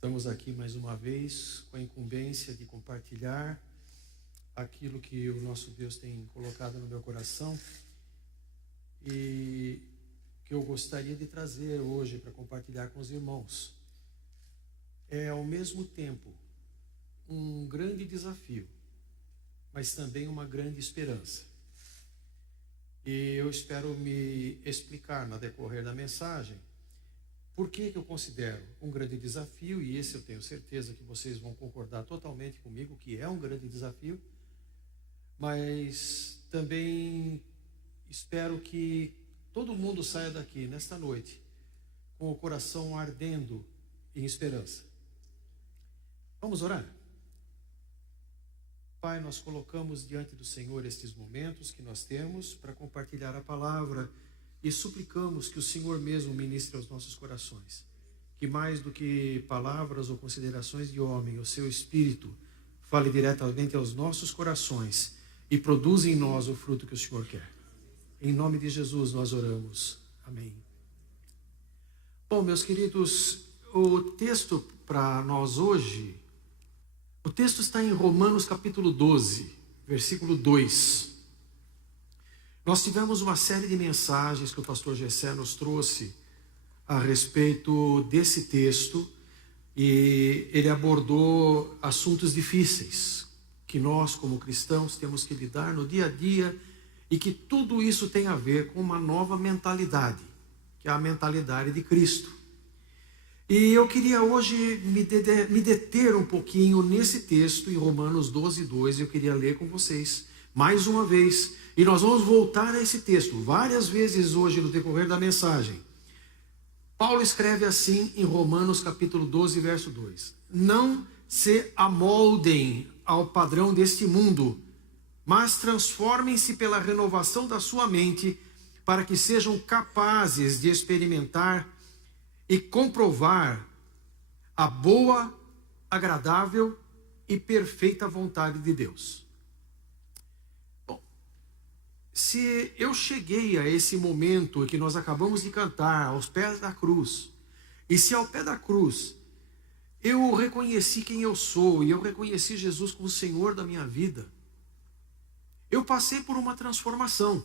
Estamos aqui mais uma vez com a incumbência de compartilhar aquilo que o nosso Deus tem colocado no meu coração e que eu gostaria de trazer hoje para compartilhar com os irmãos. É ao mesmo tempo um grande desafio, mas também uma grande esperança. E eu espero me explicar no decorrer da mensagem por que eu considero um grande desafio, e esse eu tenho certeza que vocês vão concordar totalmente comigo, que é um grande desafio, mas também espero que todo mundo saia daqui nesta noite com o coração ardendo em esperança. Vamos orar? Pai, nós colocamos diante do Senhor estes momentos que nós temos para compartilhar a palavra e suplicamos que o Senhor mesmo ministre aos nossos corações. Que mais do que palavras ou considerações de homem, o seu Espírito fale diretamente aos nossos corações e produza em nós o fruto que o Senhor quer. Em nome de Jesus nós oramos. Amém. Bom, meus queridos, o texto para nós hoje, o texto está em Romanos capítulo 12, versículo 2. Nós tivemos uma série de mensagens que o pastor Gessé nos trouxe a respeito desse texto e ele abordou assuntos difíceis que nós, como cristãos, temos que lidar no dia a dia e que tudo isso tem a ver com uma nova mentalidade, que é a mentalidade de Cristo. E eu queria hoje me deter um pouquinho nesse texto, em Romanos 12, 2, eu queria ler com vocês mais uma vez. E nós vamos voltar a esse texto várias vezes hoje no decorrer da mensagem. Paulo escreve assim em Romanos capítulo 12, verso 2. Não se amoldem ao padrão deste mundo, mas transformem-se pela renovação da sua mente, para que sejam capazes de experimentar e comprovar a boa, agradável e perfeita vontade de Deus. Se eu cheguei a esse momento que nós acabamos de cantar, aos pés da cruz, e se ao pé da cruz eu reconheci quem eu sou, e eu reconheci Jesus como Senhor da minha vida, eu passei por uma transformação.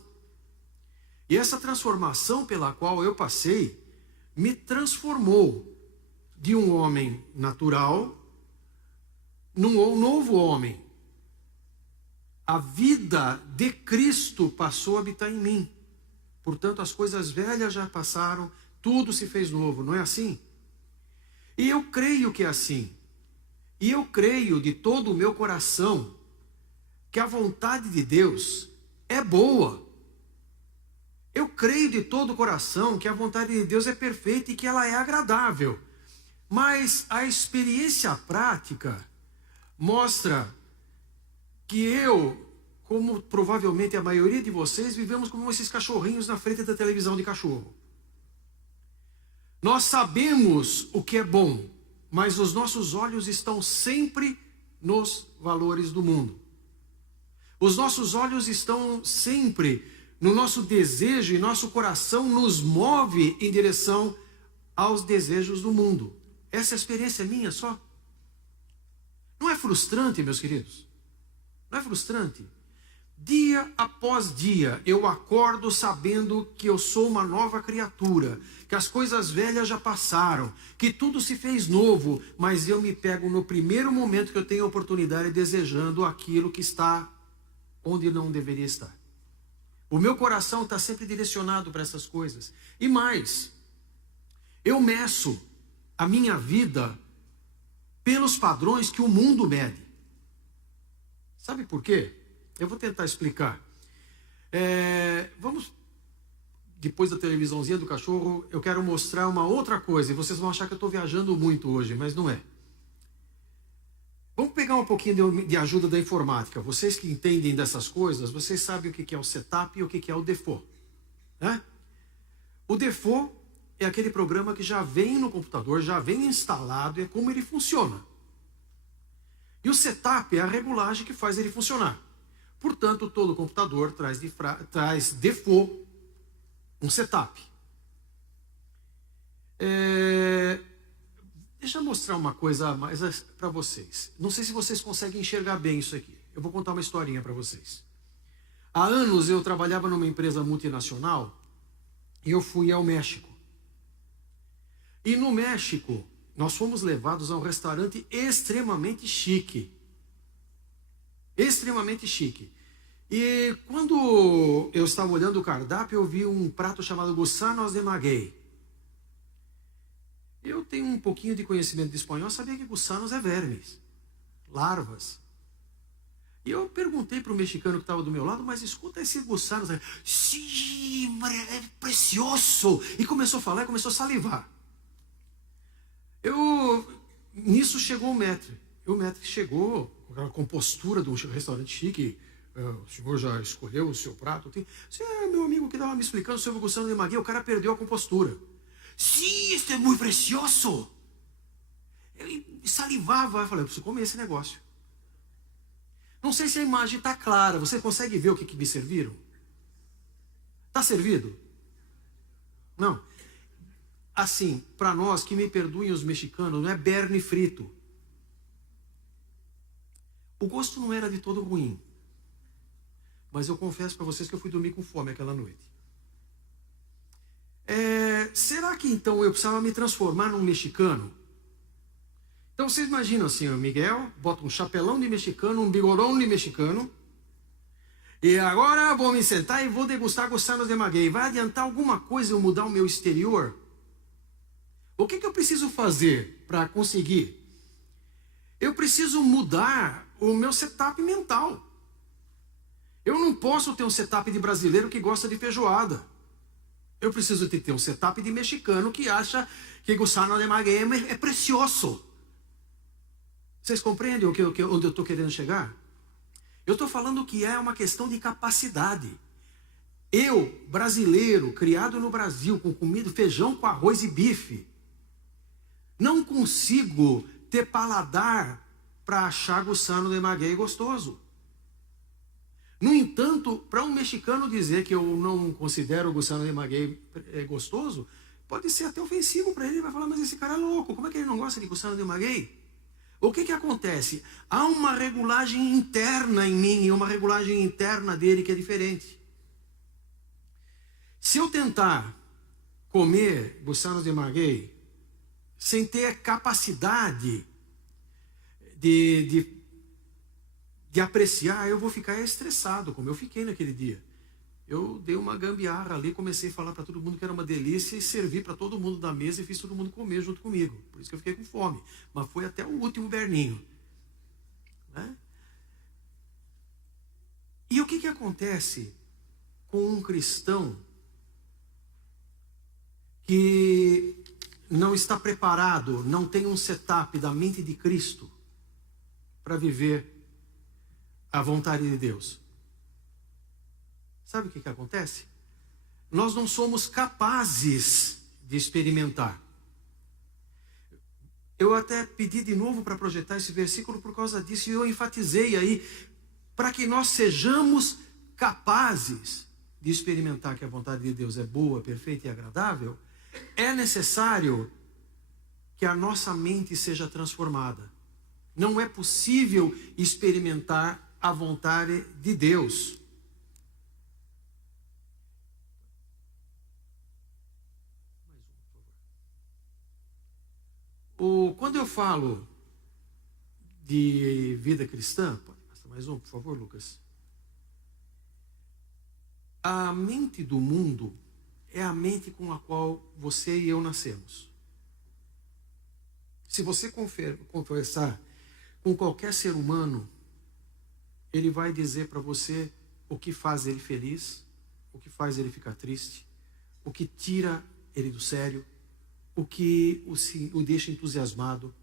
E essa transformação pela qual eu passei, me transformou de um homem natural num novo homem. A vida de Cristo passou a habitar em mim. Portanto, as coisas velhas já passaram, tudo se fez novo, não é assim? E eu creio que é assim. E eu creio de todo o meu coração que a vontade de Deus é boa. Eu creio de todo o coração que a vontade de Deus é perfeita e que ela é agradável. Mas a experiência prática mostra que eu, como provavelmente a maioria de vocês, vivemos como esses cachorrinhos na frente da televisão de cachorro. Nós sabemos o que é bom, mas os nossos olhos estão sempre nos valores do mundo. Os nossos olhos estão sempre no nosso desejo e nosso coração nos move em direção aos desejos do mundo. Essa experiência é minha só. Não é frustrante, meus queridos? Não é frustrante? Dia após dia eu acordo sabendo que eu sou uma nova criatura, que as coisas velhas já passaram, que tudo se fez novo, mas eu me pego no primeiro momento que eu tenho a oportunidade desejando aquilo que está onde não deveria estar. O meu coração está sempre direcionado para essas coisas. E mais, eu meço a minha vida pelos padrões que o mundo mede. Sabe por quê? Eu vou tentar explicar. Vamos, depois da televisãozinha do cachorro, eu quero mostrar uma outra coisa. E vocês vão achar que eu estou viajando muito hoje, mas não é. Vamos pegar um pouquinho de ajuda da informática. Vocês que entendem dessas coisas, vocês sabem o que é o setup e o que é o default, né? O default é aquele programa que já vem no computador, já vem instalado, é como ele funciona. E o setup é a regulagem que faz ele funcionar. Portanto, todo computador traz default um setup. Deixa eu mostrar uma coisa a mais para vocês. Não sei se vocês conseguem enxergar bem isso aqui. Eu vou contar uma historinha para vocês. Há anos eu trabalhava numa empresa multinacional e eu fui ao México. E no México, nós fomos levados a um restaurante extremamente chique. Extremamente chique. E quando eu estava olhando o cardápio, eu vi um prato chamado gusanos de maguey. Eu tenho um pouquinho de conhecimento de espanhol, sabia que gusanos é vermes, larvas. E eu perguntei para o mexicano que estava do meu lado, mas escuta esse gusanos. Sim, é precioso. E começou a falar, e começou a salivar. Nisso chegou o maître. E o maître chegou com aquela compostura de um restaurante chique. O senhor já escolheu o seu prato? Meu amigo que estava me explicando sobre o gusanos de maguey, o cara perdeu a compostura. Sim, isso é muito precioso. Ele salivava. Eu falei, eu preciso comer esse negócio. Não sei se a imagem está clara. Você consegue ver o que me serviram? Está servido? Não. Assim, para nós, que me perdoem os mexicanos, não é berne frito. O gosto não era de todo ruim. Mas eu confesso para vocês que eu fui dormir com fome aquela noite. Será que então eu precisava me transformar num mexicano? Então vocês imaginam assim, o Miguel bota um chapelão de mexicano, um bigorão de mexicano, e agora vou me sentar e vou degustar gusanos de maguey. Vai adiantar alguma coisa eu mudar o meu exterior? O que eu preciso fazer para conseguir? Eu preciso mudar o meu setup mental. Eu não posso ter um setup de brasileiro que gosta de feijoada. Eu preciso ter um setup de mexicano que acha que gusano de maguey é precioso. Vocês compreendem onde eu estou querendo chegar? Eu estou falando que é uma questão de capacidade. Eu, brasileiro, criado no Brasil, com comida, feijão com arroz e bife, não consigo ter paladar para achar gusano de maguey gostoso. No entanto, para um mexicano dizer que eu não considero o gusano de maguey gostoso, pode ser até ofensivo para ele. Ele vai falar, mas esse cara é louco, como é que ele não gosta de gusano de maguey? O que acontece? Há uma regulagem interna em mim e uma regulagem interna dele que é diferente. Se eu tentar comer gusanos de maguey sem ter capacidade de apreciar, eu vou ficar estressado, como eu fiquei naquele dia. Eu dei uma gambiarra ali, comecei a falar para todo mundo que era uma delícia e servi para todo mundo da mesa e fiz todo mundo comer junto comigo. Por isso que eu fiquei com fome. Mas foi até o último berninho. Né? E o que acontece com um cristão que não está preparado, não tem um setup da mente de Cristo para viver a vontade de Deus? Sabe o que acontece? Nós não somos capazes de experimentar. Eu até pedi de novo para projetar esse versículo por causa disso, e eu enfatizei aí, para que nós sejamos capazes de experimentar que a vontade de Deus é boa, perfeita e agradável, é necessário que a nossa mente seja transformada. Não é possível experimentar a vontade de Deus. Quando eu falo de vida cristã, pode passar mais um, por favor, Lucas. A mente do mundo é a mente com a qual você e eu nascemos. Se você conversar com qualquer ser humano, ele vai dizer para você o que faz ele feliz, o que faz ele ficar triste, o que tira ele do sério, o que o deixa entusiasmado.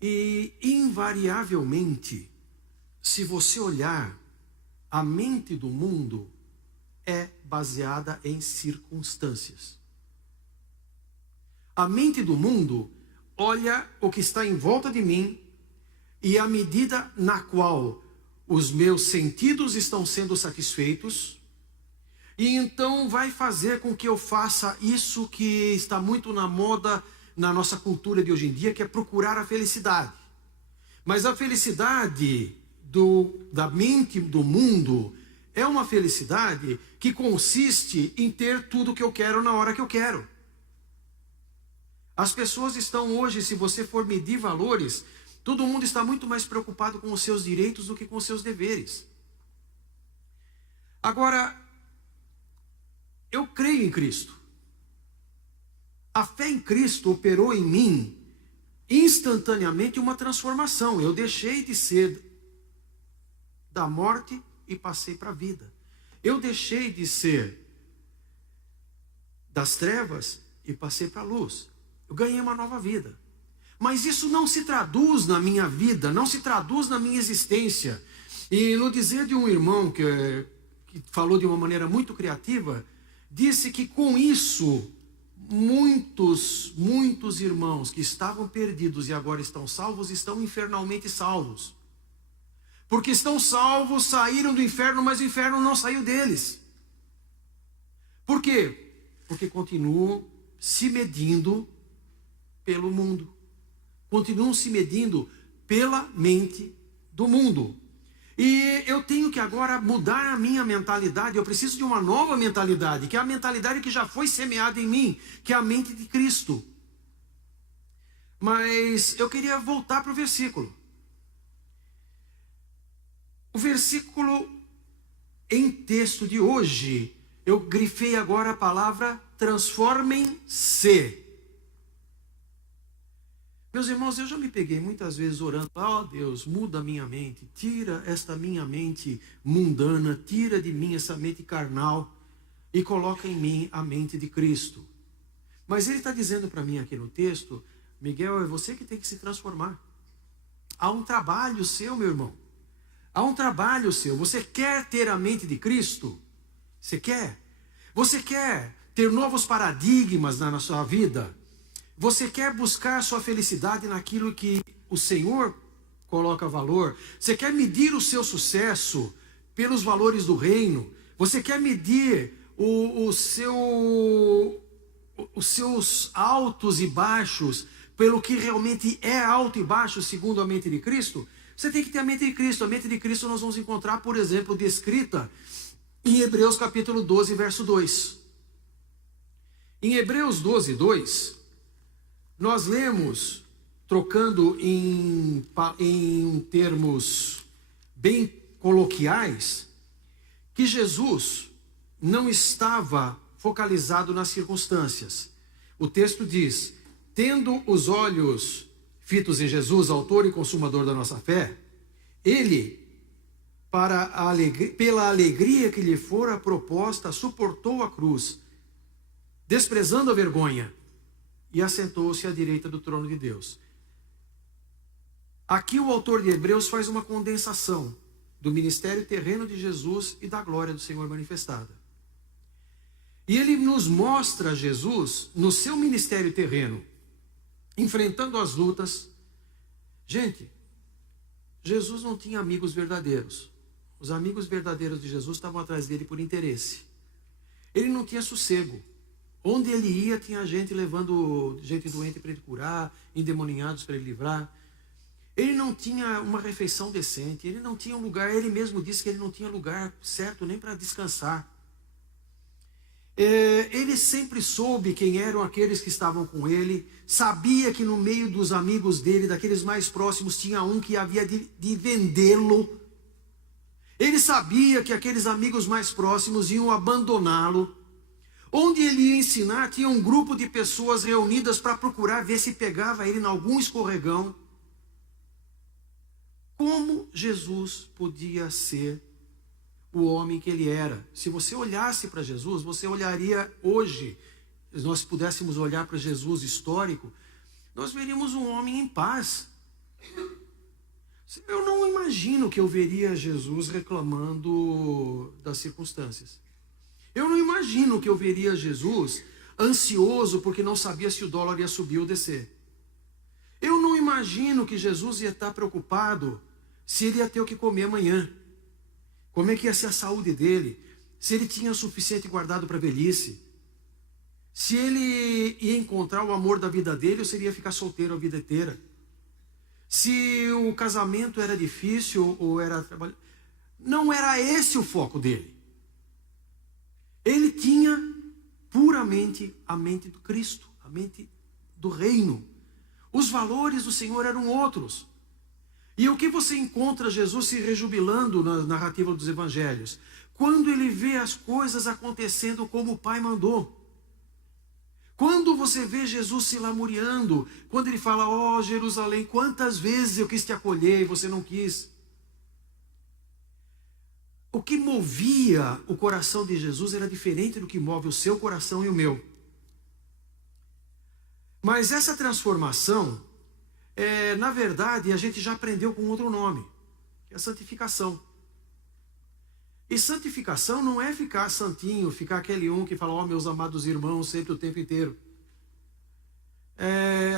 E, invariavelmente, se você olhar, a mente do mundo é baseada em circunstâncias. A mente do mundo olha o que está em volta de mim e à medida na qual os meus sentidos estão sendo satisfeitos, e então vai fazer com que eu faça isso que está muito na moda na nossa cultura de hoje em dia, que é procurar a felicidade. Mas a felicidade da mente do mundo é uma felicidade que consiste em ter tudo que eu quero na hora que eu quero. As pessoas estão hoje, se você for medir valores, todo mundo está muito mais preocupado com os seus direitos do que com os seus deveres. Agora, eu creio em Cristo. A fé em Cristo operou em mim instantaneamente uma transformação. Eu deixei de ser da morte e passei para a vida. Eu deixei de ser das trevas e passei para a luz. Eu ganhei uma nova vida. Mas isso não se traduz na minha vida, não se traduz na minha existência. E no dizer de um irmão que falou de uma maneira muito criativa, disse que com isso muitos irmãos que estavam perdidos e agora estão salvos, estão infernalmente salvos. Porque estão salvos, saíram do inferno, mas o inferno não saiu deles. Por quê? Porque continuam se medindo pelo mundo. Continuam se medindo pela mente do mundo. E eu tenho que agora mudar a minha mentalidade. Eu preciso de uma nova mentalidade, que é a mentalidade que já foi semeada em mim, que é a mente de Cristo. Mas eu queria voltar para o versículo. O versículo em texto de hoje, eu grifei agora a palavra transformem-se. Meus irmãos, eu já me peguei muitas vezes orando, Deus, muda a minha mente, tira esta minha mente mundana, tira de mim essa mente carnal e coloca em mim a mente de Cristo. Mas ele está dizendo para mim aqui no texto, Miguel, é você que tem que se transformar. Há um trabalho seu, meu irmão. Há um trabalho seu. Você quer ter a mente de Cristo? Você quer? Você quer ter novos paradigmas na sua vida? Você quer buscar sua felicidade naquilo que o Senhor coloca valor? Você quer medir o seu sucesso pelos valores do reino? Você quer medir os seus altos e baixos pelo que realmente é alto e baixo segundo a mente de Cristo? Você tem que ter a mente de Cristo. A mente de Cristo nós vamos encontrar, por exemplo, descrita em Hebreus capítulo 12, verso 2. Em Hebreus 12, 2, nós lemos, trocando em termos bem coloquiais, que Jesus não estava focalizado nas circunstâncias. O texto diz, tendo os olhos fitos em Jesus, autor e consumador da nossa fé, ele, pela alegria que lhe fora proposta, suportou a cruz, desprezando a vergonha, e assentou-se à direita do trono de Deus. Aqui o autor de Hebreus faz uma condensação do ministério terreno de Jesus e da glória do Senhor manifestada. E ele nos mostra Jesus no seu ministério terreno, enfrentando as lutas. Gente, Jesus não tinha amigos verdadeiros. Os amigos verdadeiros de Jesus estavam atrás dele por interesse. Ele não tinha sossego. Onde ele ia, tinha gente levando gente doente para ele curar, endemoniados para ele livrar. Ele não tinha uma refeição decente, ele não tinha um lugar, ele mesmo disse que ele não tinha lugar certo nem para descansar. Ele sempre soube quem eram aqueles que estavam com ele, sabia que no meio dos amigos dele, daqueles mais próximos, tinha um que havia de vendê-lo. Ele sabia que aqueles amigos mais próximos iam abandoná-lo. Onde ele ia ensinar, tinha um grupo de pessoas reunidas para procurar ver se pegava ele em algum escorregão. Como Jesus podia ser o homem que ele era? Se você olhasse para Jesus, você olharia hoje, se nós pudéssemos olhar para Jesus histórico, nós veríamos um homem em paz. Eu não imagino que eu veria Jesus reclamando das circunstâncias. Eu não imagino que eu veria Jesus ansioso porque não sabia se o dólar ia subir ou descer. Eu não imagino que Jesus ia estar preocupado se ele ia ter o que comer amanhã. Como é que ia ser a saúde dele? Se ele tinha o suficiente guardado para a velhice. se ele ia encontrar o amor da vida dele ou se ele ia ficar solteiro a vida inteira. Se o casamento era difícil ou era trabalho. Não era esse o foco dele. Ele tinha puramente a mente do Cristo, a mente do reino. Os valores do Senhor eram outros. E o que você encontra Jesus se rejubilando na narrativa dos evangelhos? Quando ele vê as coisas acontecendo como o Pai mandou. Quando você vê Jesus se lamuriando, quando ele fala, ó Jerusalém, quantas vezes eu quis te acolher e você não quis. O que movia o coração de Jesus era diferente do que move o seu coração e o meu. Mas essa transformação, na verdade, a gente já aprendeu com outro nome, que é a santificação. E santificação não é ficar santinho, ficar aquele que fala, ó meus amados irmãos, sempre o tempo inteiro.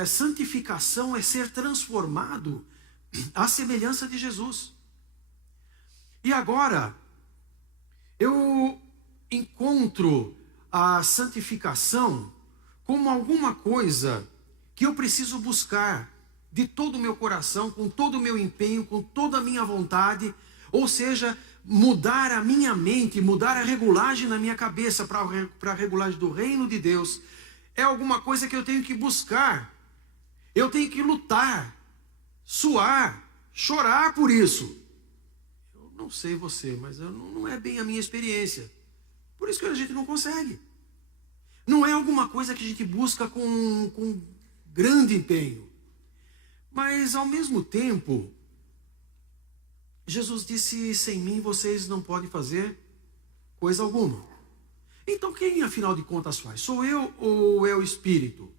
Santificação é ser transformado à semelhança de Jesus. E agora, eu encontro a santificação como alguma coisa que eu preciso buscar de todo o meu coração, com todo o meu empenho, com toda a minha vontade, ou seja, mudar a minha mente, mudar a regulagem na minha cabeça para a regulagem do reino de Deus, é alguma coisa que eu tenho que buscar, eu tenho que lutar, suar, chorar por isso. Eu não sei você, mas não é bem a minha experiência. Por isso que a gente não consegue. Não é alguma coisa que a gente busca com grande empenho. Mas, ao mesmo tempo, Jesus disse, sem mim vocês não podem fazer coisa alguma. Então, quem, afinal de contas, faz? Sou eu ou é o Espírito?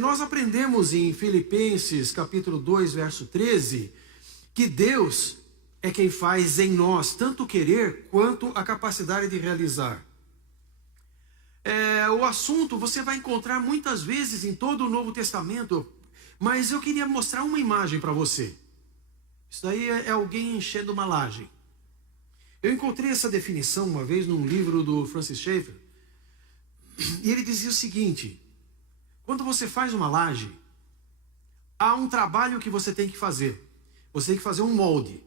Nós aprendemos em Filipenses, capítulo 2, verso 13, que Deus é quem faz em nós tanto querer quanto a capacidade de realizar. O assunto você vai encontrar muitas vezes em todo o Novo Testamento, mas eu queria mostrar uma imagem para você. Isso daí é alguém enchendo uma laje. Eu encontrei essa definição uma vez num livro do Francis Schaeffer, e ele dizia o seguinte: quando você faz uma laje, há um trabalho que você tem que fazer. Você tem que fazer um molde.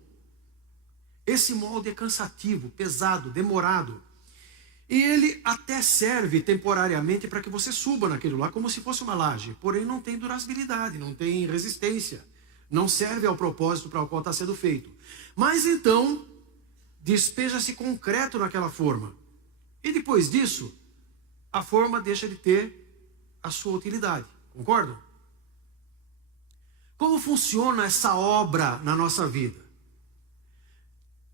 Esse molde é cansativo, pesado, demorado. E ele até serve temporariamente para que você suba naquilo lá como se fosse uma laje. Porém não tem durabilidade, não tem resistência. Não serve ao propósito para o qual está sendo feito. Mas então, despeja-se concreto naquela forma. E depois disso, a forma deixa de ter a sua utilidade. Concordam? Como funciona essa obra na nossa vida?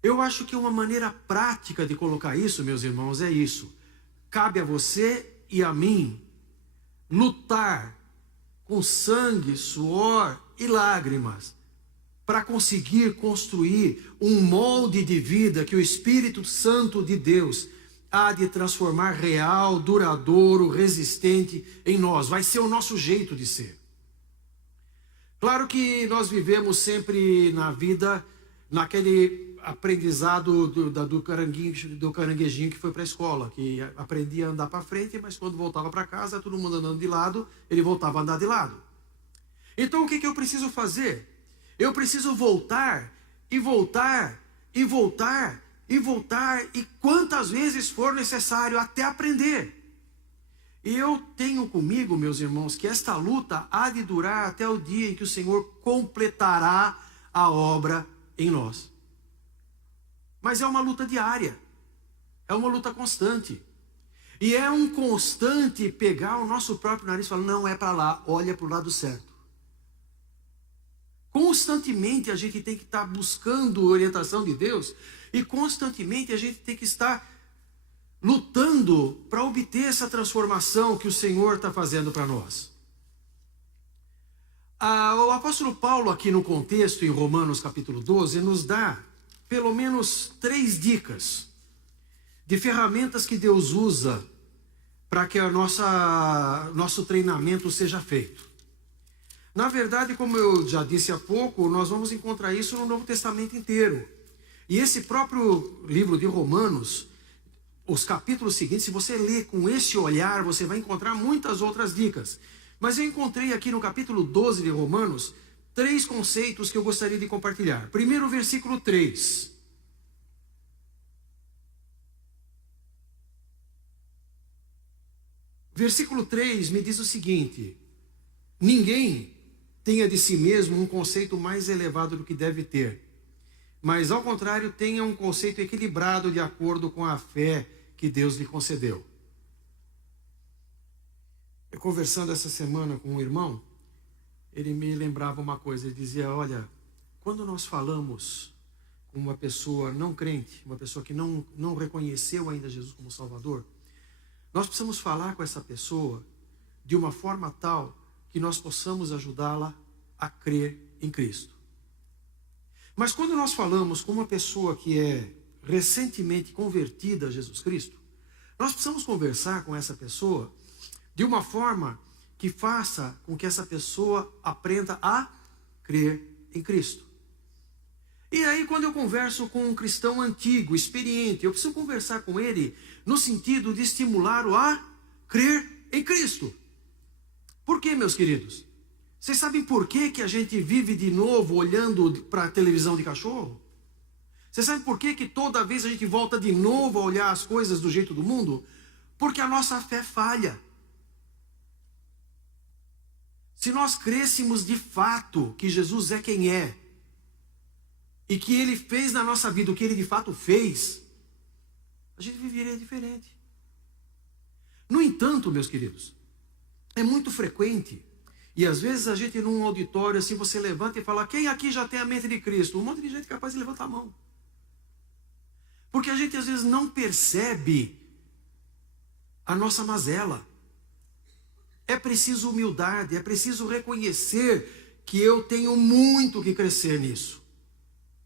Eu acho que uma maneira prática de colocar isso, meus irmãos, é isso. Cabe a você e a mim lutar com sangue, suor e lágrimas para conseguir construir um molde de vida que o Espírito Santo de Deus há de transformar real, duradouro, resistente em nós. Vai ser o nosso jeito de ser. Claro que nós vivemos sempre na vida naquele aprendizado do caranguejinho que foi para a escola, que aprendia a andar para frente, mas quando voltava para casa, todo mundo andando de lado, ele voltava a andar de lado. Então o que eu preciso fazer? Eu preciso voltar, e voltar, e voltar, e voltar, e quantas vezes for necessário até aprender. E eu tenho comigo, meus irmãos, que esta luta há de durar até o dia em que o Senhor completará a obra em nós. Mas é uma luta diária, é uma luta constante. E é um constante pegar o nosso próprio nariz e falar, não é para lá, olha para o lado certo. Constantemente a gente tem que estar buscando a orientação de Deus e constantemente a gente tem que estar lutando para obter essa transformação que o Senhor está fazendo para nós. O apóstolo Paulo, aqui no contexto, em Romanos capítulo 12, nos dá pelo menos 3 dicas de ferramentas que Deus usa para que nosso treinamento seja feito. Na verdade, como eu já disse há pouco, nós vamos encontrar isso no Novo Testamento inteiro. E esse próprio livro de Romanos, os capítulos seguintes, se você ler com esse olhar, você vai encontrar muitas outras dicas. Mas eu encontrei aqui no capítulo 12 de Romanos 3 conceitos que eu gostaria de compartilhar. Primeiro, versículo 3. Versículo 3 me diz o seguinte: ninguém tenha de si mesmo um conceito mais elevado do que deve ter, mas ao contrário tenha um conceito equilibrado de acordo com a fé que Deus lhe concedeu. Eu conversando essa semana com um irmão, ele me lembrava uma coisa, ele dizia: olha, quando nós falamos com uma pessoa não crente, uma pessoa que não reconheceu ainda Jesus como Salvador, nós precisamos falar com essa pessoa de uma forma tal que nós possamos ajudá-la a crer em Cristo. Mas quando nós falamos com uma pessoa que é recentemente convertida a Jesus Cristo, nós precisamos conversar com essa pessoa de uma forma que faça com que essa pessoa aprenda a crer em Cristo. E aí, quando eu converso com um cristão antigo, experiente, eu preciso conversar com ele no sentido de estimulá-lo a crer em Cristo. Por quê, meus queridos? Vocês sabem por que a gente vive de novo olhando para a televisão de cachorro? Vocês sabem por que toda vez a gente volta de novo a olhar as coisas do jeito do mundo? Porque a nossa fé falha. Se nós crêssemos de fato que Jesus é quem é, e que Ele fez na nossa vida o que Ele de fato fez, a gente viveria diferente. No entanto, meus queridos, é muito frequente, e às vezes a gente num auditório assim, você levanta e fala: quem aqui já tem a mente de Cristo? Um monte de gente é capaz de levantar a mão. Porque a gente às vezes não percebe a nossa mazela. É preciso humildade, é preciso reconhecer que eu tenho muito que crescer nisso.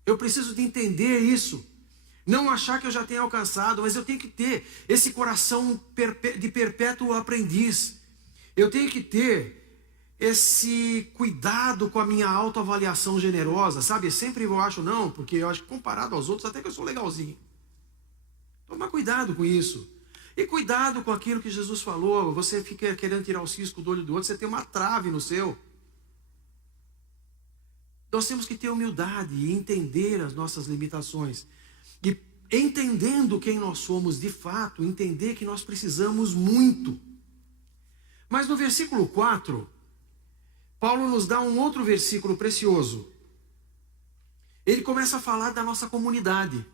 Eu preciso de entender isso. Não achar que eu já tenho alcançado, mas eu tenho que ter esse coração de perpétuo aprendiz. Eu tenho que ter esse cuidado com a minha autoavaliação generosa, sabe? Sempre eu acho, não, porque eu acho que comparado aos outros, até que eu sou legalzinho. Tomar cuidado com isso. E cuidado com aquilo que Jesus falou. Você fica querendo tirar o cisco do olho do outro, você tem uma trave no seu. Nós temos que ter humildade e entender as nossas limitações. E entendendo quem nós somos de fato, entender que nós precisamos muito. Mas no versículo 4, Paulo nos dá um outro versículo precioso. Ele começa a falar da nossa comunidade.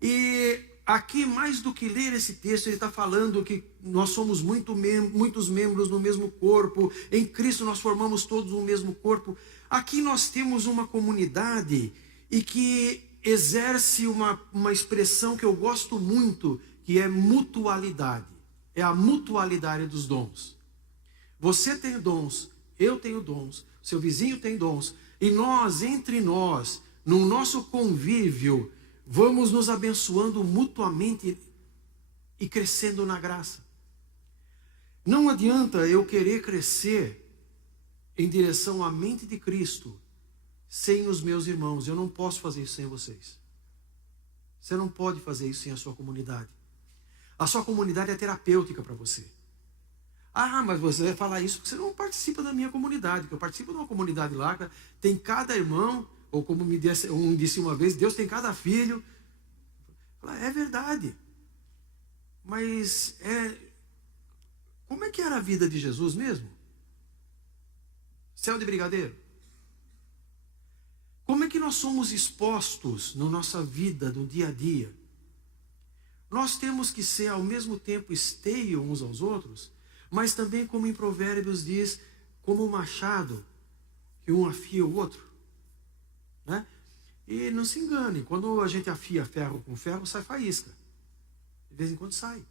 E aqui, mais do que ler esse texto, ele está falando que nós somos muitos membros no mesmo corpo. Em Cristo nós formamos todos um mesmo corpo. Aqui nós temos uma comunidade e que exerce uma expressão que eu gosto muito, que é mutualidade. É a mutualidade dos dons. Você tem dons, eu tenho dons, seu vizinho tem dons. E nós, entre nós, no nosso convívio, vamos nos abençoando mutuamente e crescendo na graça. Não adianta eu querer crescer em direção à mente de Cristo sem os meus irmãos. Eu não posso fazer isso sem vocês. Você não pode fazer isso sem a sua comunidade. A sua comunidade é terapêutica para você. Ah, mas você vai falar isso porque você não participa da minha comunidade. Porque eu participo de uma comunidade lá, tem cada irmão. Ou como um disse uma vez, Deus tem cada filho. É verdade. Mas como é que era a vida de Jesus mesmo? Céu de brigadeiro? Como é que nós somos expostos na nossa vida, no dia a dia? Nós temos que ser ao mesmo tempo esteio uns aos outros, mas também, como em Provérbios diz, como o machado que um afia o outro. Né? E não se engane, quando a gente afia ferro com ferro, sai faísca. De vez em quando sai.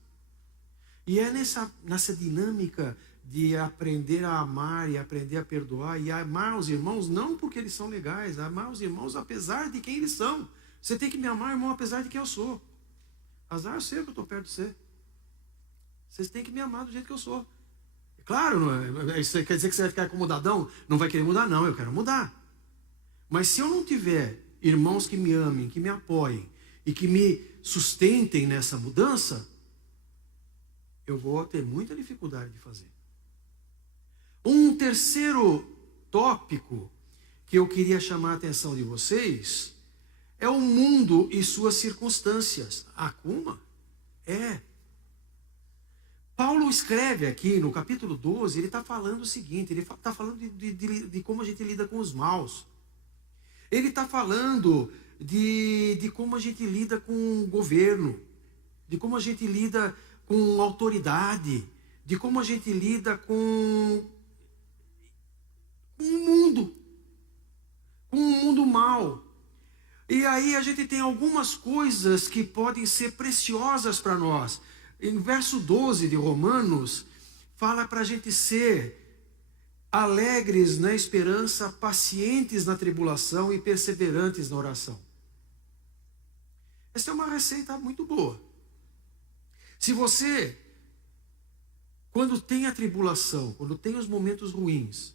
E é nessa dinâmica de aprender a amar e aprender a perdoar e amar os irmãos, não porque eles são legais, amar os irmãos apesar de quem eles são. Você tem que me amar, irmão, apesar de quem eu sou. Azar, eu sei que eu estou perto de você. Vocês têm que me amar do jeito que eu sou. Claro, não é, isso quer dizer que você vai ficar acomodadão? Não vai querer mudar, não, eu quero mudar. Mas se eu não tiver irmãos que me amem, que me apoiem, e que me sustentem nessa mudança, eu vou ter muita dificuldade de fazer. Um terceiro tópico que eu queria chamar a atenção de vocês é o mundo e suas circunstâncias. Akuma? Paulo escreve aqui no capítulo 12, ele está falando o seguinte, ele está falando de como a gente lida com os maus. Ele está falando de como a gente lida com o governo, de como a gente lida com autoridade, de como a gente lida com o mundo, com um mundo mau. E aí a gente tem algumas coisas que podem ser preciosas para nós. Em verso 12 de Romanos, fala para a gente ser alegres na esperança, pacientes na tribulação e perseverantes na oração. Essa é uma receita muito boa. Se você, quando tem a tribulação, quando tem os momentos ruins,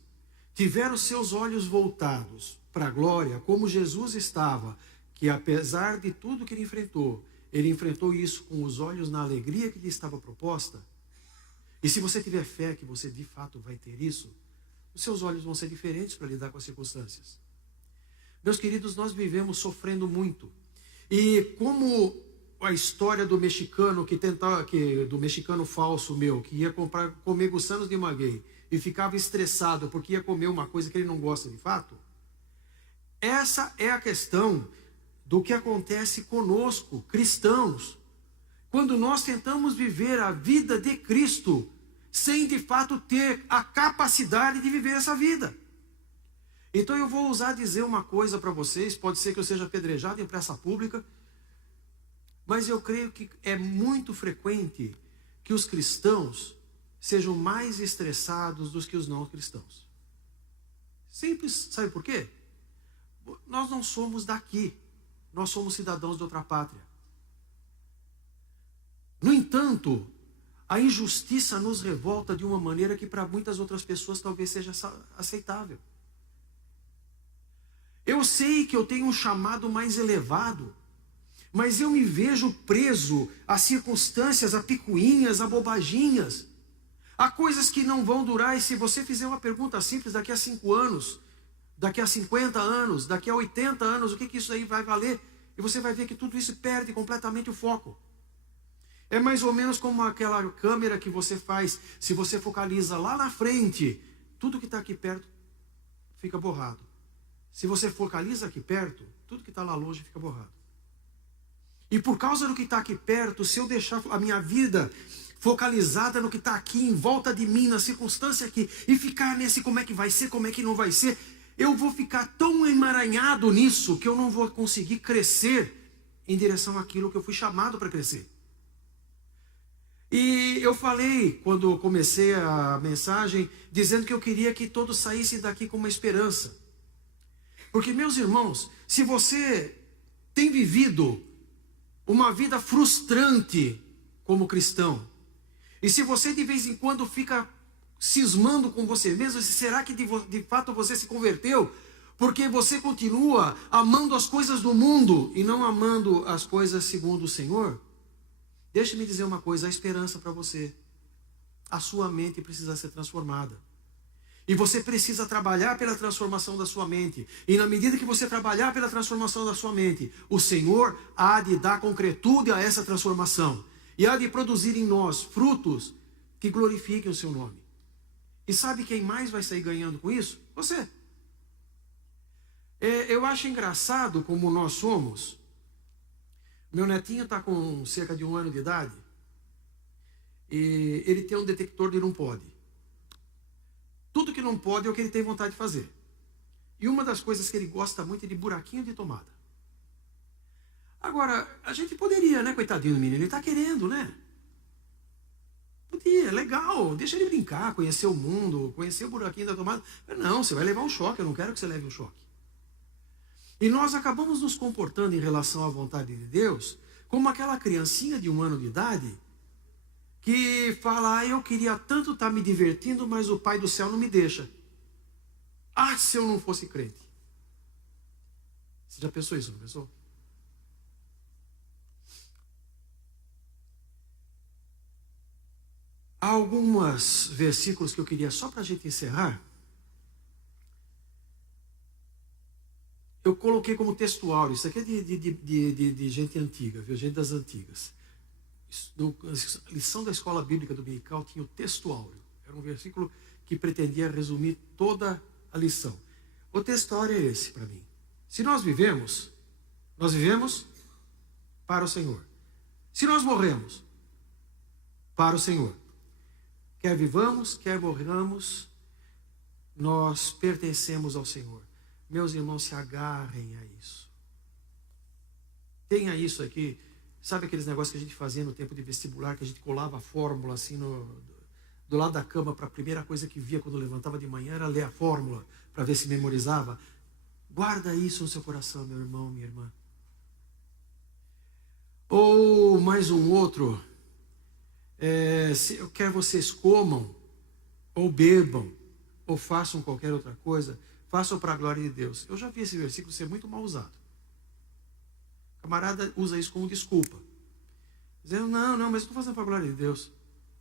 tiver os seus olhos voltados para a glória, como Jesus estava, que apesar de tudo que ele enfrentou isso com os olhos na alegria que lhe estava proposta, e se você tiver fé que você de fato vai ter isso, os seus olhos vão ser diferentes para lidar com as circunstâncias. Meus queridos, nós vivemos sofrendo muito. E como a história do mexicano do mexicano falso que ia comer gusanos de maguey e ficava estressado porque ia comer uma coisa que ele não gosta de fato, essa é a questão do que acontece conosco, cristãos, quando nós tentamos viver a vida de Cristo, sem de fato ter a capacidade de viver essa vida. Então eu vou ousar dizer uma coisa para vocês, pode ser que eu seja apedrejado em praça pública, mas eu creio que é muito frequente que os cristãos sejam mais estressados do que os não cristãos. Simples, sabe por quê? Nós não somos daqui, nós somos cidadãos de outra pátria. No entanto, a injustiça nos revolta de uma maneira que para muitas outras pessoas talvez seja aceitável. Eu sei que eu tenho um chamado mais elevado, mas eu me vejo preso a circunstâncias, a picuinhas, a bobaginhas, a coisas que não vão durar. E se você fizer uma pergunta simples daqui a 5 anos, daqui a 50 anos, daqui a 80 anos, o que isso aí vai valer? E você vai ver que tudo isso perde completamente o foco. É mais ou menos como aquela câmera que você faz, se você focaliza lá na frente, tudo que está aqui perto fica borrado. Se você focaliza aqui perto, tudo que está lá longe fica borrado. E por causa do que está aqui perto, se eu deixar a minha vida focalizada no que está aqui em volta de mim, na circunstância aqui, e ficar nesse como é que vai ser, como é que não vai ser, eu vou ficar tão emaranhado nisso que eu não vou conseguir crescer em direção àquilo que eu fui chamado para crescer. E eu falei, quando eu comecei a mensagem, dizendo que eu queria que todos saíssem daqui com uma esperança. Porque, meus irmãos, se você tem vivido uma vida frustrante como cristão, e se você de vez em quando fica cismando com você mesmo, será que de fato você se converteu? Porque você continua amando as coisas do mundo e não amando as coisas segundo o Senhor? Deixe-me dizer uma coisa, há esperança para você. A sua mente precisa ser transformada. E você precisa trabalhar pela transformação da sua mente. E na medida que você trabalhar pela transformação da sua mente, o Senhor há de dar concretude a essa transformação. E há de produzir em nós frutos que glorifiquem o seu nome. E sabe quem mais vai sair ganhando com isso? Você. Eu acho engraçado como nós somos. Meu netinho está com cerca de 1 ano de idade. E ele tem um detector de não pode. Tudo que não pode é o que ele tem vontade de fazer. E uma das coisas que ele gosta muito é de buraquinho de tomada. Agora, a gente poderia, né, coitadinho do menino, ele está querendo, né? Podia, legal, deixa ele brincar, conhecer o mundo, conhecer o buraquinho da tomada. Não, você vai levar um choque, eu não quero que você leve um choque. E nós acabamos nos comportando em relação à vontade de Deus como aquela criancinha de 1 ano de idade que fala, eu queria tanto estar me divertindo, mas o Pai do céu não me deixa. Se eu não fosse crente. Você já pensou isso, não pensou? Há alguns versículos que eu queria, só para a gente encerrar, eu coloquei como textual. Isso aqui é de gente antiga, viu? Gente das antigas. A lição da escola bíblica dominical tinha o textual. Era um versículo que pretendia resumir toda a lição. O textual é esse para mim. Se nós vivemos para o Senhor. Se nós morremos, para o Senhor. Quer vivamos, quer morramos, nós pertencemos ao Senhor. Meus irmãos, se agarrem a isso. Tenha isso aqui. Sabe aqueles negócios que a gente fazia no tempo de vestibular, que a gente colava a fórmula assim do lado da cama, para a primeira coisa que via quando levantava de manhã era ler a fórmula, para ver se memorizava? Guarda isso no seu coração, meu irmão, minha irmã. Ou mais um outro, quer vocês comam, ou bebam, ou façam qualquer outra coisa, façam para a glória de Deus. Eu já vi esse versículo ser muito mal usado. O camarada usa isso como desculpa. Dizendo, não, mas eu estou fazendo para a glória de Deus.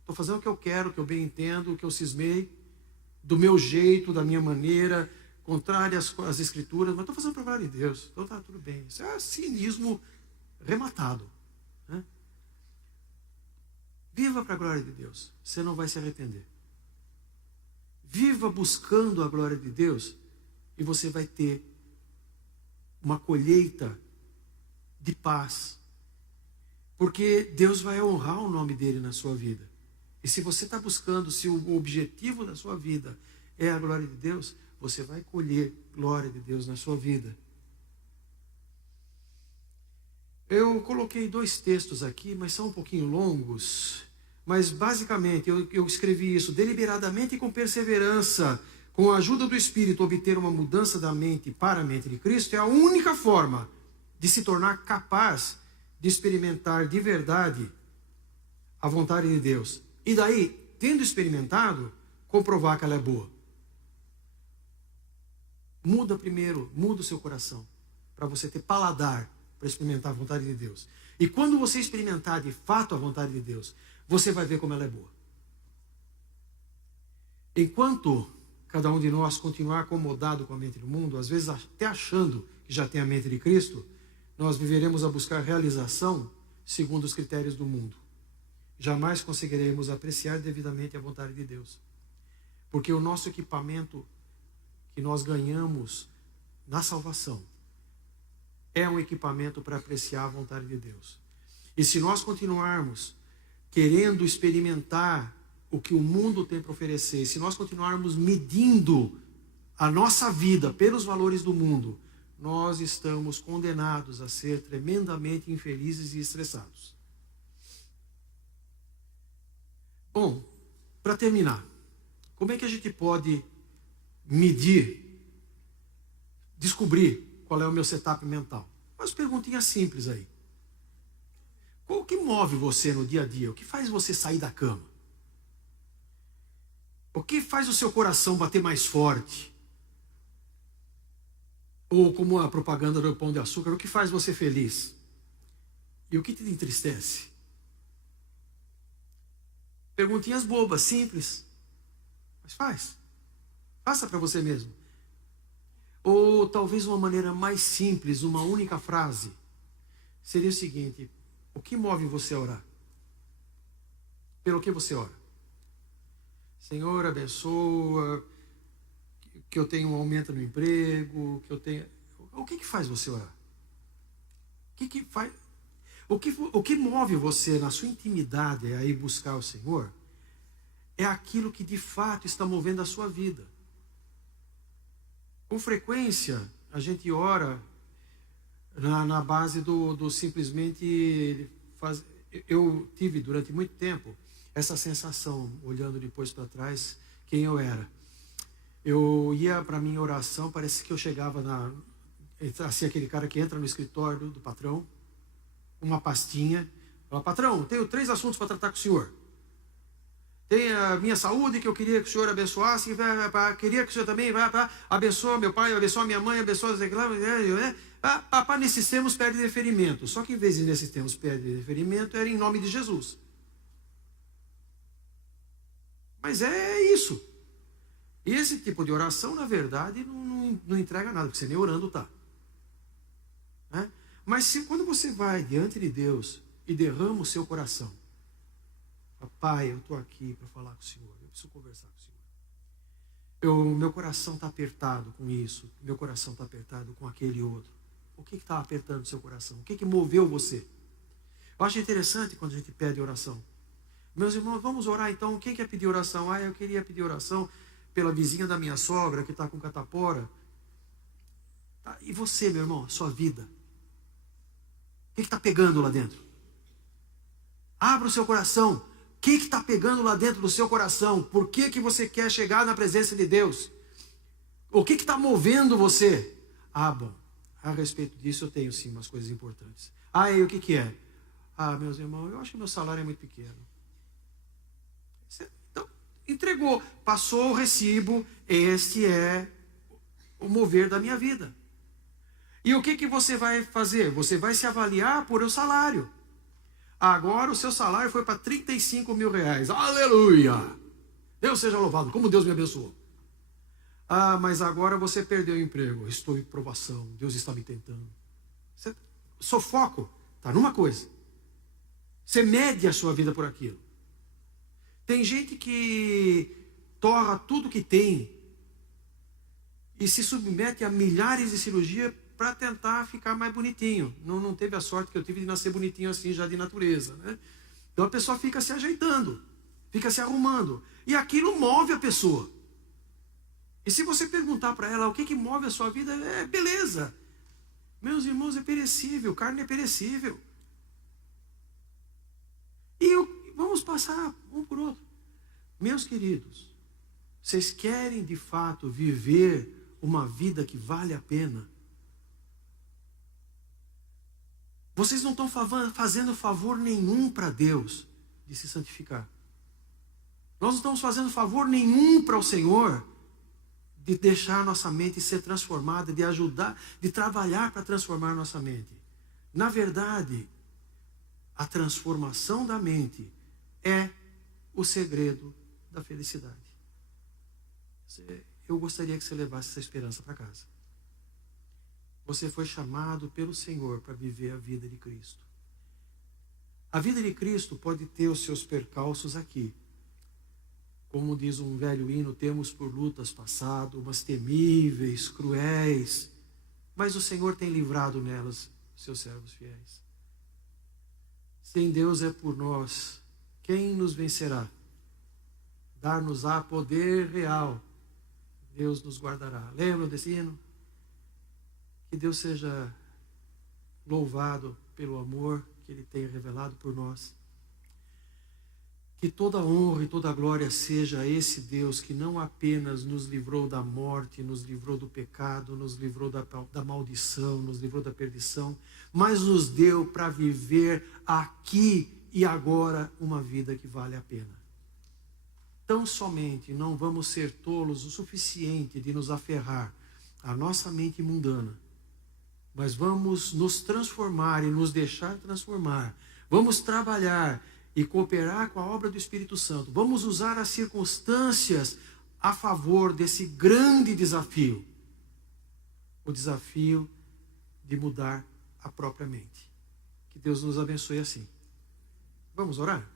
Estou fazendo o que eu quero, o que eu bem entendo, o que eu cismei, do meu jeito, da minha maneira, contrária às Escrituras, mas estou fazendo para a glória de Deus. Então está tudo bem. Isso é cinismo rematado. Né? Viva para a glória de Deus. Você não vai se arrepender. Viva buscando a glória de Deus e você vai ter uma colheita de paz. Porque Deus vai honrar o nome dele na sua vida. E se você está buscando, se o objetivo da sua vida é a glória de Deus, você vai colher glória de Deus na sua vida. Eu coloquei 2 textos aqui, mas são um pouquinho longos. Mas basicamente eu escrevi isso: deliberadamente e com perseverança, com a ajuda do Espírito, obter uma mudança da mente para a mente de Cristo é a única forma de se tornar capaz de experimentar de verdade a vontade de Deus. E daí, tendo experimentado, comprovar que ela é boa. Muda o seu coração, para você ter paladar para experimentar a vontade de Deus. E quando você experimentar de fato a vontade de Deus, você vai ver como ela é boa. Enquanto cada um de nós continuar acomodado com a mente do mundo, às vezes até achando que já tem a mente de Cristo, nós viveremos a buscar realização segundo os critérios do mundo. Jamais conseguiremos apreciar devidamente a vontade de Deus. Porque o nosso equipamento que nós ganhamos na salvação é um equipamento para apreciar a vontade de Deus. E se nós continuarmos querendo experimentar o que o mundo tem para oferecer, se nós continuarmos medindo a nossa vida pelos valores do mundo, nós estamos condenados a ser tremendamente infelizes e estressados. Bom, para terminar, como é que a gente pode medir, descobrir qual é o meu setup mental? Umas perguntinhas simples aí. O que move você no dia a dia? O que faz você sair da cama? O que faz o seu coração bater mais forte? Ou como a propaganda do Pão de Açúcar, o que faz você feliz? E o que te entristece? Perguntinhas bobas, simples. Mas faz. Faça para você mesmo. Ou talvez uma maneira mais simples, uma única frase, seria o seguinte: o que move você a orar? Pelo que você ora? Senhor, abençoa, que eu tenha um aumento no emprego, que eu tenha... O que faz você orar? O que move você na sua intimidade a ir buscar o Senhor é aquilo que de fato está movendo a sua vida. Com frequência, a gente ora na base do simplesmente fazer. Eu tive durante muito tempo essa sensação, olhando depois para trás, quem eu era. Eu ia para a minha oração, parece que eu chegava assim, aquele cara que entra no escritório do patrão, uma pastinha, fala: patrão, tenho 3 assuntos para tratar com o senhor. Tem a minha saúde, que eu queria que o senhor abençoasse, queria que o senhor também abençoe meu pai, abençoe minha mãe, abençoe... Papá, nesses termos pede deferimento. Só que em vez de nesses termos pede deferimento, era em nome de Jesus. Mas é isso. Esse tipo de oração, na verdade, não entrega nada, porque você nem orando está. Né? Mas quando você vai diante de Deus e derrama o seu coração, Pai, eu estou aqui para falar com o Senhor, eu preciso conversar com o Senhor. Meu coração está apertado com isso, meu coração está apertado com aquele outro. O que está apertando o seu coração? O que moveu você? Eu acho interessante quando a gente pede oração. Meus irmãos, vamos orar então. Quem quer pedir oração? Eu queria pedir oração pela vizinha da minha sogra que está com catapora. Tá? E você, meu irmão, a sua vida? O que está pegando lá dentro? Abra o seu coração. O que está pegando lá dentro do seu coração? Por que você quer chegar na presença de Deus? O que está movendo você? Bom, a respeito disso eu tenho sim umas coisas importantes. E o que é? Meus irmãos, eu acho que meu salário é muito pequeno. Então, entregou, passou o recibo, este é o mover da minha vida. E o que você vai fazer? Você vai se avaliar por o salário. Agora o seu salário foi para 35 mil reais. Aleluia! Deus seja louvado, como Deus me abençoou. Mas agora você perdeu o emprego. Estou em provação, Deus está me tentando. Seu foco está numa coisa. Você mede a sua vida por aquilo. Tem gente que torra tudo que tem e se submete a milhares de cirurgias para tentar ficar mais bonitinho. Não teve a sorte que eu tive de nascer bonitinho assim já de natureza, né? Então a pessoa fica se ajeitando, fica se arrumando. E aquilo move a pessoa. E se você perguntar para ela o que move a sua vida, beleza. Meus irmãos, é perecível, carne é perecível. Vamos passar um por outro. Meus queridos, vocês querem de fato viver uma vida que vale a pena? Vocês não estão fazendo favor nenhum para Deus de se santificar. Nós não estamos fazendo favor nenhum para o Senhor de deixar nossa mente ser transformada, de ajudar, de trabalhar para transformar nossa mente. Na verdade, a transformação da mente é o segredo da felicidade. Eu gostaria que você levasse essa esperança para casa. Você foi chamado pelo Senhor para viver a vida de Cristo. A vida de Cristo pode ter os seus percalços aqui. Como diz um velho hino, temos por lutas passado, umas temíveis, cruéis, mas o Senhor tem livrado nelas seus servos fiéis. Se Deus é por nós, quem nos vencerá? Dar-nos-á poder real. Deus nos guardará. Lembra desse hino? Que Deus seja louvado pelo amor que Ele tem revelado por nós. Que toda honra e toda glória seja a esse Deus que não apenas nos livrou da morte, nos livrou do pecado, nos livrou da maldição, nos livrou da perdição, mas nos deu para viver aqui e agora uma vida que vale a pena. Tão somente não vamos ser tolos o suficiente de nos aferrar à nossa mente mundana, mas vamos nos transformar e nos deixar transformar. Vamos trabalhar e cooperar com a obra do Espírito Santo. Vamos usar as circunstâncias a favor desse grande desafio. O desafio de mudar a própria mente. Que Deus nos abençoe assim. Vamos orar?